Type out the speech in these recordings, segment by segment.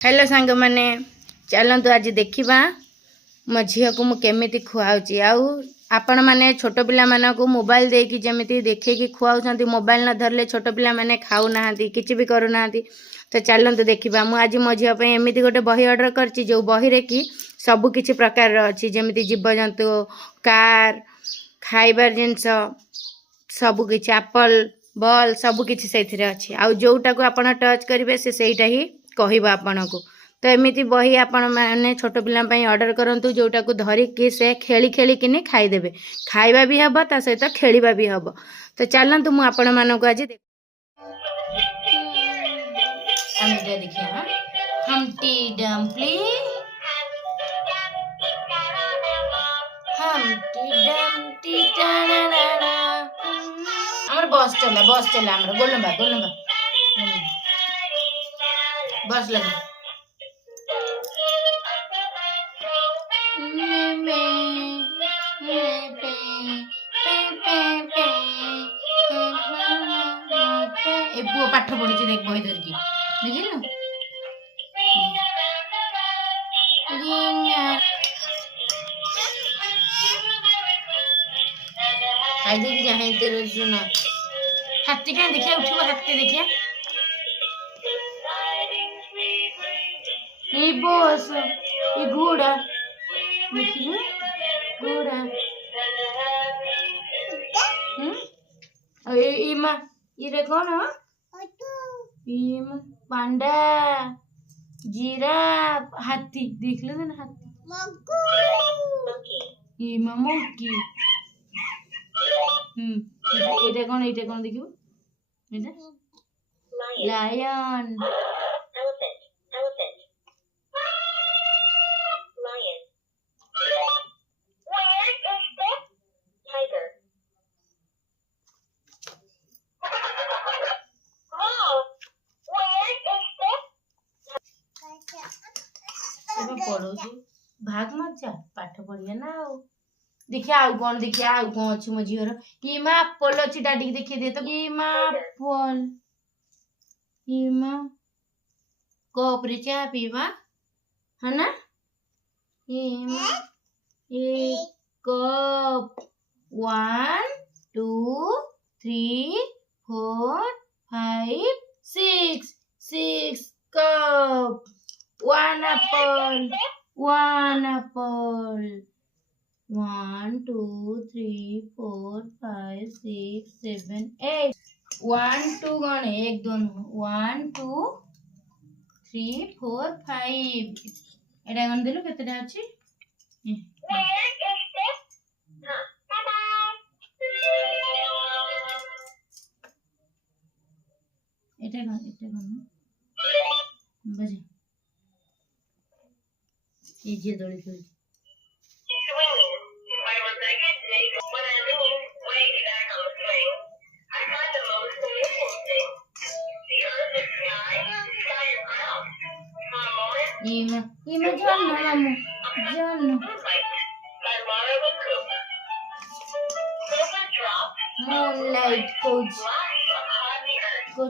Hello सांग मैंने चलतु आज देखा मो झील को मुझे खुआऊँगी आपण मैंने छोट पिला मानक मोबाइल देकी जमी देखे खुआऊँ मोबाइल न धरले छोट पिला माने खाऊना कि भी करूना। तो चलतु देखा मुझे आज मो झील एमती गोटे बही ऑर्डर कर जो बही रे कि सबु किछि प्रकार अच्छी जमी जीवजंतु कार खाइबार जिनस सबकि एप्पल बॉल सबकि से अच्छी आउ जोटा को आप टच करेंगे सेटा ही कह आपण को। तो एमती बही आपण मैंने छोट पिला ऑर्डर करूँ जोटा को धरिकी से खेली खेली किनी खाईदेवे खाइबा भी हम ता सहित खेलिबा भी हम। तो चलतु मुझे आपण मानक आज देखिए हमटी डम्पली हमटी डम्पटी हमर बस चला हमर गोलंबा बस लगा ए पुओ पाठ पढ़ी देख बही धरिकी देखिलु खाई देखी जाए तेरे सुना हाथी क्या देखिए उठो हाथी देखिए ये बस ये घोड़ा देखिए घोड़ा इमा ये कौन पांडा जिराफ हाथी देख लो ना हाथी इमा मंकी এটা কোন দেখিব এটা লায়ন पढ़ो भाग मत जा पाठ पढ़िए ना देखिए आउ कौन अच्छी मो झीर इमा एप्पल अच्छी डाडी देखिए दे तो इमा एप्पल इमा कप रे चा पीवा है ना इमा एक कप 1 2 3 4 5 6 कप 1 apple 1 2 3 4 5 6 7 8 1 2 गणे एक दोनों 1 2 3 4 5 एटा गण देलु केतेटा अछि एटा गण बजे ये जे दौड़ी खेल ये जान मामू जान मूनलाइट कोच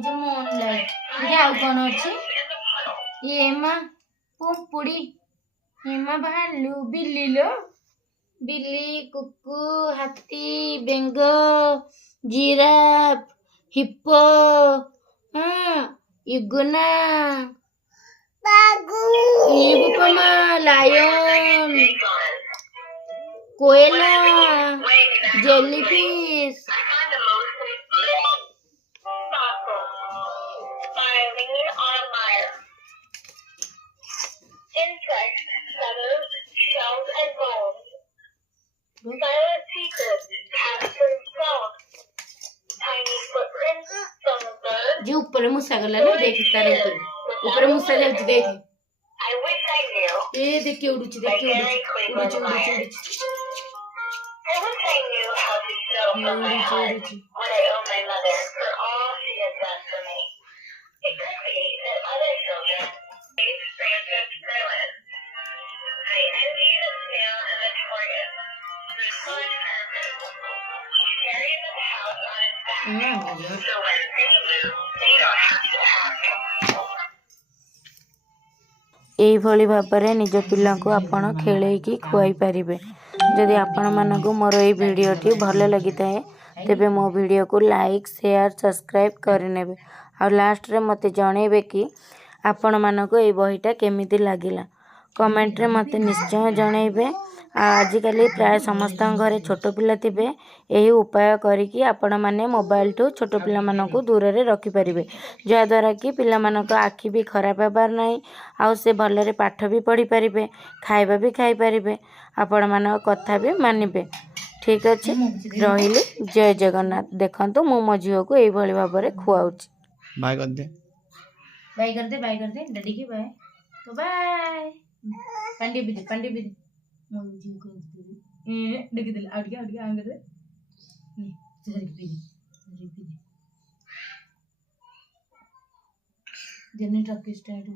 मूनलाइट ये आउ कौन अच्छे ये माँ पुड़ी हेमा भालू बिल्ली लो बिल्ली कुकु हाथी बेंग जिराफ हिप्पो इगुना इबुपमा लायन कोयला जेलीफिश जो ऊपर मुसा गला ना देख तारे ऊपर मुसा जाउची देख ए देखिए उड़ुची ଏଇଭଳି ଭାବରେ ନିଜ ପିଲାଙ୍କୁ ଆପଣ ଖେଳେଇକି ଖୁଆଇ ପାରିବେ। ଯଦି ଆପଣମାନଙ୍କୁ ମୋର ଏଇ ଭିଡ଼ିଓଟି ଭଲ ଲାଗିଥାଏ ତେବେ ମୋ ଭିଡ଼ିଓକୁ ଲାଇକ୍ ସେୟାର ସବସ୍କ୍ରାଇବ୍ କରିନେବେ। ଆଉ ଲାଷ୍ଟରେ ମୋତେ ଜଣେଇବେ କି ଆପଣମାନଙ୍କୁ ଏଇ ବହିଟା କେମିତି ଲାଗିଲା। କମେଣ୍ଟରେ ମୋତେ ନିଶ୍ଚୟ ଜଣେଇବେ। ଆଉ ଆଜିକାଲି ପ୍ରାୟ ସମସ୍ତଙ୍କ ଘରେ ଛୋଟ ପିଲା ଥିବେ। ଏହି ଉପାୟ କରିକି ଆପଣମାନେ ମୋବାଇଲଠୁ ଛୋଟ ପିଲାମାନଙ୍କୁ ଦୂରରେ ରଖିପାରିବେ, ଯାହାଦ୍ୱାରା କି ପିଲାମାନଙ୍କ ଆଖି ବି ଖରାପ ହେବାର ନାହିଁ। ଆଉ ସେ ଭଲରେ ପାଠ ବି ପଢ଼ିପାରିବେ, ଖାଇବା ବି ଖାଇପାରିବେ, ଆପଣମାନଙ୍କ କଥା ବି ମାନିବେ। ଠିକ୍ ଅଛି, ରହିଲି। ଜୟ ଜଗନ୍ନାଥ। ଦେଖନ୍ତୁ ମୁଁ ମୋ ଝିଅକୁ ଏଇଭଳି ଭାବରେ ଖୁଆଉଛି। ବାଏ କରିଦେ, ବାଏ କରିଦେ, ବାଏ କରିଦେ, ଡାଡିକି ବାଏ। ତ ବାଏ। ପାଣ୍ଡି ବିଦେ, ପାଣ୍ଡି ବିଦେ। ମୋ ଝିଅକୁ ଦେଖିଦେଲେ ଆଉ ଟିକେ ଆଁ କରିଦେ। ଧରିକି ପିଦେ, ଧରିକି ପିଦେ। ଯେନେ ଟ୍ରକି ଷ୍ଟାର୍ଟ